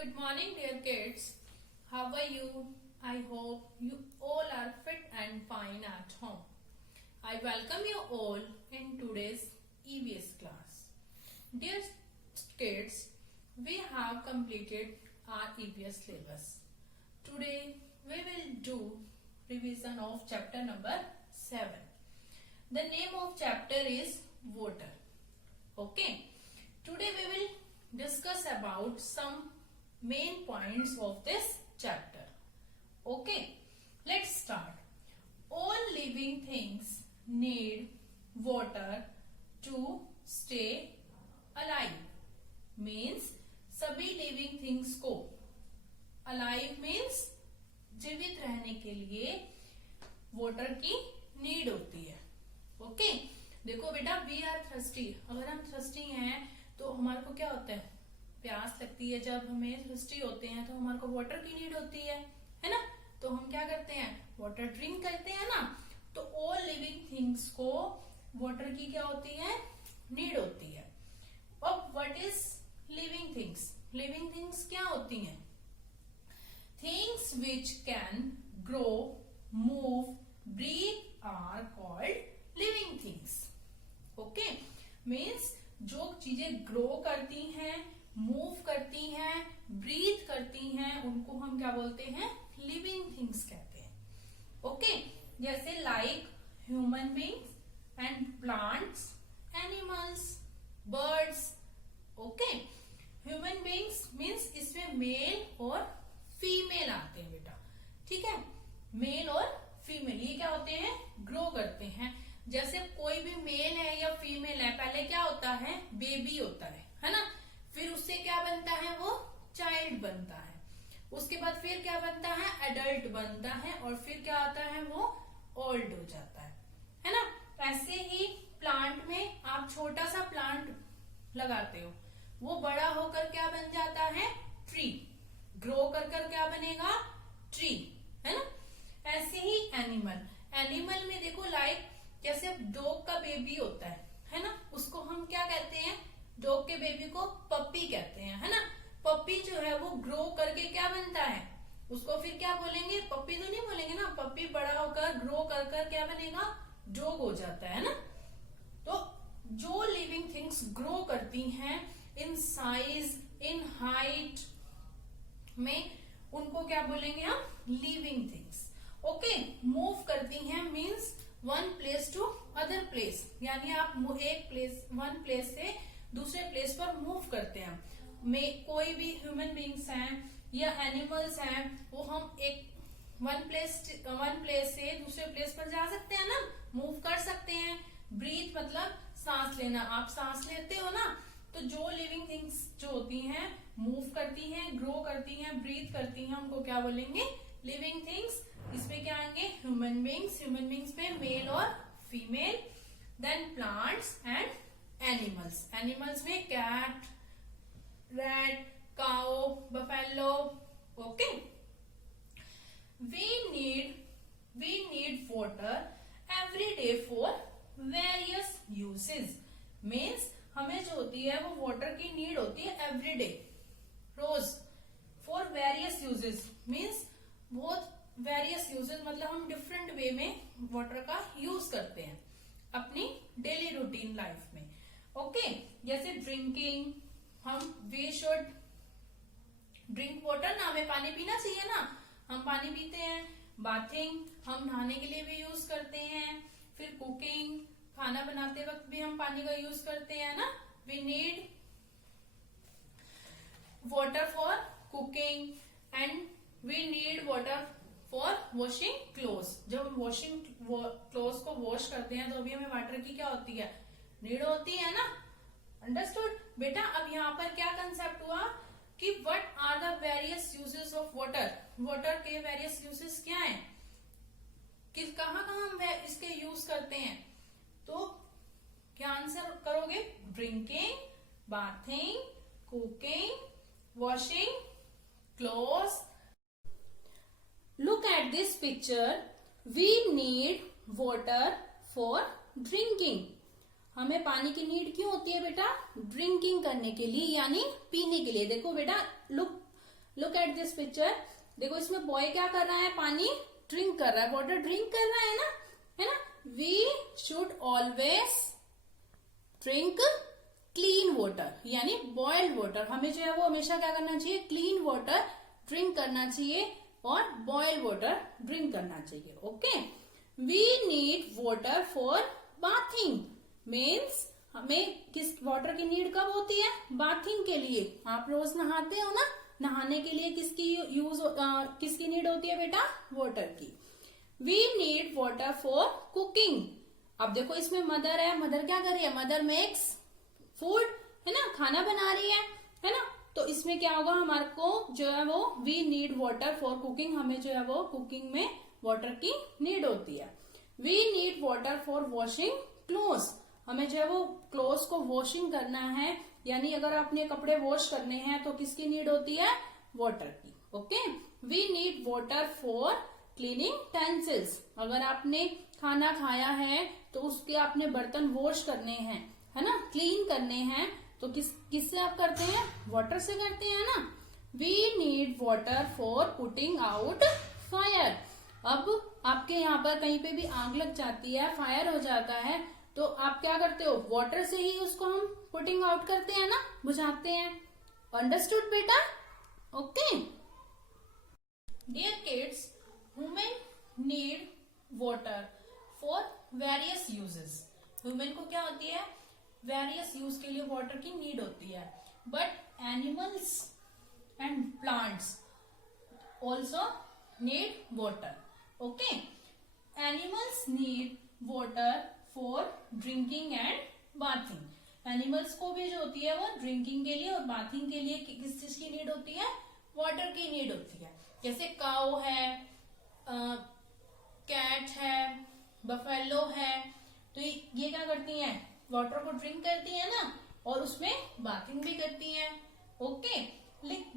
Good morning, dear kids. How are you? I hope you all are fit and fine at home. I welcome you all in today's EVS class. Dear kids, we have completed our EVS syllabus. Today we will do revision of chapter number 7. The name of chapter is water. Okay. Today we will discuss about some main points of this chapter. Okay, let's start. All living things need water to stay alive. Means सभी living things को, alive means जीवित रहने के लिए water की need होती है. Okay देखो बेटा, वी आर थर्स्टी. अगर हम थर्स्टी हैं तो हमारे को क्या होता है, प्यास लगती है. जब हमें थर्स्टी होते हैं तो हमारे को वाटर की नीड होती है ना. तो हम क्या करते हैं, वाटर ड्रिंक करते हैं ना. तो ऑल लिविंग थिंग्स को वाटर की क्या होती है, नीड होती है. अब what is living things? Living things क्या होती हैं? Things which can grow, move, breathe are called living things. Okay, means जो चीजें ग्रो करती हैं, मूव करती हैं, ब्रीथ करती हैं, उनको हम क्या बोलते हैं, लिविंग थिंग्स कहते हैं. ओके, जैसे like human beings and plants, animals, birds. Okay, human beings means इसमें मेल और फीमेल आते हैं बेटा. ठीक है, मेल और फीमेल ये क्या होते हैं, ग्रो करते हैं. जैसे कोई भी मेल है या फीमेल है, पहले क्या होता है, बेबी होता है ना. फिर उससे क्या बनता है, वो चाइल्ड बनता है. उसके बाद फिर क्या बनता है, एडल्ट बनता है. और फिर क्या आता है, वो ओल्ड हो जाता है ना. ऐसे ही प्लांट में आप छोटा सा प्लांट लगाते हो, वो बड़ा होकर क्या बन जाता है, ट्री. ग्रो कर क्या बनेगा, ट्री, है ना. ऐसे ही एनिमल में देखो, लाइक जैसे डॉग का बेबी होता है ना. उसको हम क्या कहते हैं, डॉग के बेबी को पप्पी कहते हैं, है ना. पप्पी जो है वो ग्रो करके क्या बनता है, उसको फिर क्या बोलेंगे, पप्पी तो नहीं बोलेंगे ना. पप्पी बड़ा होकर ग्रो कर क्या बनेगा, डॉग हो जाता है ना. तो जो लिविंग थिंग्स ग्रो करती हैं इन साइज, इन हाइट में, उनको क्या बोलेंगे हम, लिविंग थिंग्स. ओके, मूव करती हैं means one place to other place, यानी आप एक प्लेस, वन प्लेस से दूसरे प्लेस पर मूव करते हैं. में कोई भी ह्यूमन बींग्स हैं या एनिमल्स हैं, वो हम एक वन प्लेस से दूसरे प्लेस पर जा सकते हैं ना, मूव कर सकते हैं. ब्रीथ मतलब सांस लेना, आप सांस लेते हो ना. तो जो लिविंग थिंग्स जो होती हैं, मूव करती हैं, ग्रो करती हैं, ब्रीथ करती हैं, उनको क्या बोलेंगे, लिविंग थिंग्स. इसमें क्या आएंगे, ह्यूमन बींग्स में मेल और female. Then plants and animals में cat, rat, cow, buffalo. Okay, we need water every day for various uses. Means हमें जो होती है वो वाटर की नीड होती है एवरी डे, रोज, फॉर वेरियस यूजेस. मीन्स बहुत वेरियस यूजेस मतलब हम डिफरेंट वे में वाटर का यूज करते हैं अपनी डेली रूटीन लाइफ में. ओके, जैसे drinking, we should drink water ना, हमें पानी पीना चाहिए ना, हम पानी पीते हैं. बाथिंग, हम नहाने के लिए भी यूज करते हैं. फिर कुकिंग, खाना बनाते वक्त भी हम पानी का यूज करते हैं ना. We need water for cooking and we need water for washing cloth. जब हम वॉशिंग क्लोथ को वॉश करते हैं तो अभी हमें वाटर की क्या होती है, नीड होती है ना. अंडरस्टूड बेटा. अब यहाँ पर क्या कंसेप्ट हुआ कि what are the various uses of water. Water के वेरियस यूजेस क्या हैं, कहाँ हम इसके यूज करते हैं. तो क्या आंसर करोगे, drinking, bathing, cooking, washing clothes. Look at this picture. We need water for drinking. हमें पानी की नीड क्यों होती है बेटा, ड्रिंकिंग करने के लिए, यानी पीने के लिए. देखो बेटा, look look at this picture. देखो इसमें बॉय क्या कर रहा है, पानी ड्रिंक कर रहा है, वाटर ड्रिंक कर रहा है ना। We should always drink clean water, यानी बॉइल्ड वाटर। हमें जो है वो हमेशा क्या करना चाहिए, क्लीन वाटर ड्रिंक करना चाहिए और बॉइल्ड वाटर ड्रिंक करना चाहिए। Okay, we need water for bathing, means हमें किस वाटर की नीड कब होती है, बाथिंग के लिए। आप रोज नहाते हो ना, नहाने के लिए किसकी नीड होती है बेटा, वाटर की। We need water for cooking. अब देखो इसमें मदर है, मदर क्या कर रही है, मदर मेक्स फूड, है ना, खाना बना रही है ना। तो इसमें क्या होगा, हमारे को जो है वो we need water for cooking, हमें जो है वो कुकिंग में वाटर की नीड होती है। We need water for washing clothes, हमें जो है वो क्लोथ्स को वॉशिंग करना है, यानी अगर आपने कपड़े वॉश करने हैं तो किसकी नीड होती है, वाटर की। Okay, we need water for cleaning utensils, अगर आपने खाना खाया है तो उसके आपने बर्तन वॉश करने हैं, है ना, क्लीन करने हैं, तो किससे आप करते हैं, वाटर से करते हैं ना। We need water for putting out fire, अब आपके यहाँ पर कहीं पे भी आग लग जाती है, फायर हो जाता है, तो आप क्या करते हो, वाटर से ही उसको हम पुटिंग आउट करते हैं ना, बुझाते हैं। अंडरस्टूड बेटा? Okay dear kids, women need water for various uses. Women को क्या होती है, वेरियस यूज के लिए वाटर की नीड होती है। But animals and plants also need water. Okay, animals need water for drinking and bathing. Animals को भी जो होती है वो ड्रिंकिंग के लिए और बाथिंग के लिए किस चीज की नीड होती है, वाटर की नीड होती है। जैसे काऊ है, कैट है, बफेलो है, तो ये क्या करती हैं, वाटर को ड्रिंक करती है ना, और उसमें बाथिंग भी करती हैं। Okay,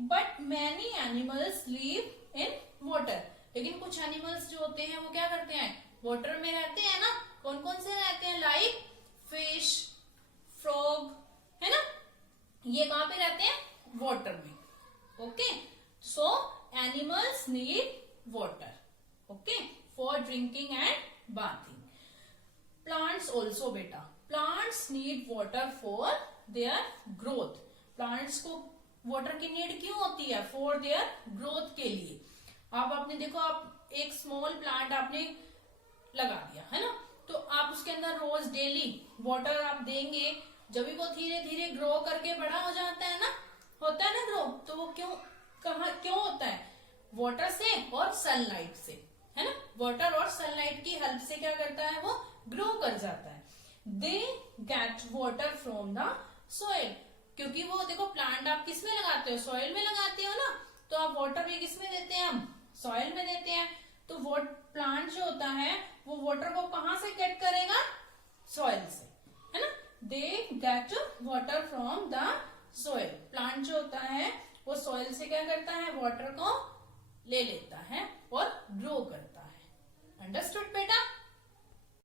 but many animals live in water, लेकिन कुछ एनिमल्स जो होते हैं वो क्या करते हैं, वाटर में रहते हैं ना। कौन कौन से रहते हैं, लाइक फिश, फ्रॉग, है ना, ये कहां पे रहते हैं, वाटर में। Okay, so animals need water, okay, for drinking and bathing. Plants also बेटा, plants need water for their growth. Plants को वाटर की नीड क्यों होती है, फॉर देयर ग्रोथ के लिए। आप आपने देखो, आप एक स्मॉल प्लांट आपने लगा दिया है ना, तो आप उसके अंदर रोज डेली वाटर आप देंगे, जब भी वो धीरे धीरे ग्रो करके बड़ा हो जाता है ना, होता है ना ग्रो, तो वो क्यों होता है, वाटर से और सनलाइट से, है ना। वाटर और सनलाइट की हेल्प से क्या करता है, वो ग्रो कर जाता है। They get water from the soil, क्योंकि वो देखो प्लांट आप किस में लगाते हो, सॉइल में लगाते हो ना, तो आप वाटर भी किस में देते हैं, हम सॉइल में देते हैं। तो वो प्लांट जो होता है वो वाटर को कहां से गेट करेगा, सॉइल से, है ना। They get water from the soil, plant जो होता है वो सॉइल से क्या करता है, वाटर को ले लेता है और ग्रो करता है। अंडरस्टूड बेटा?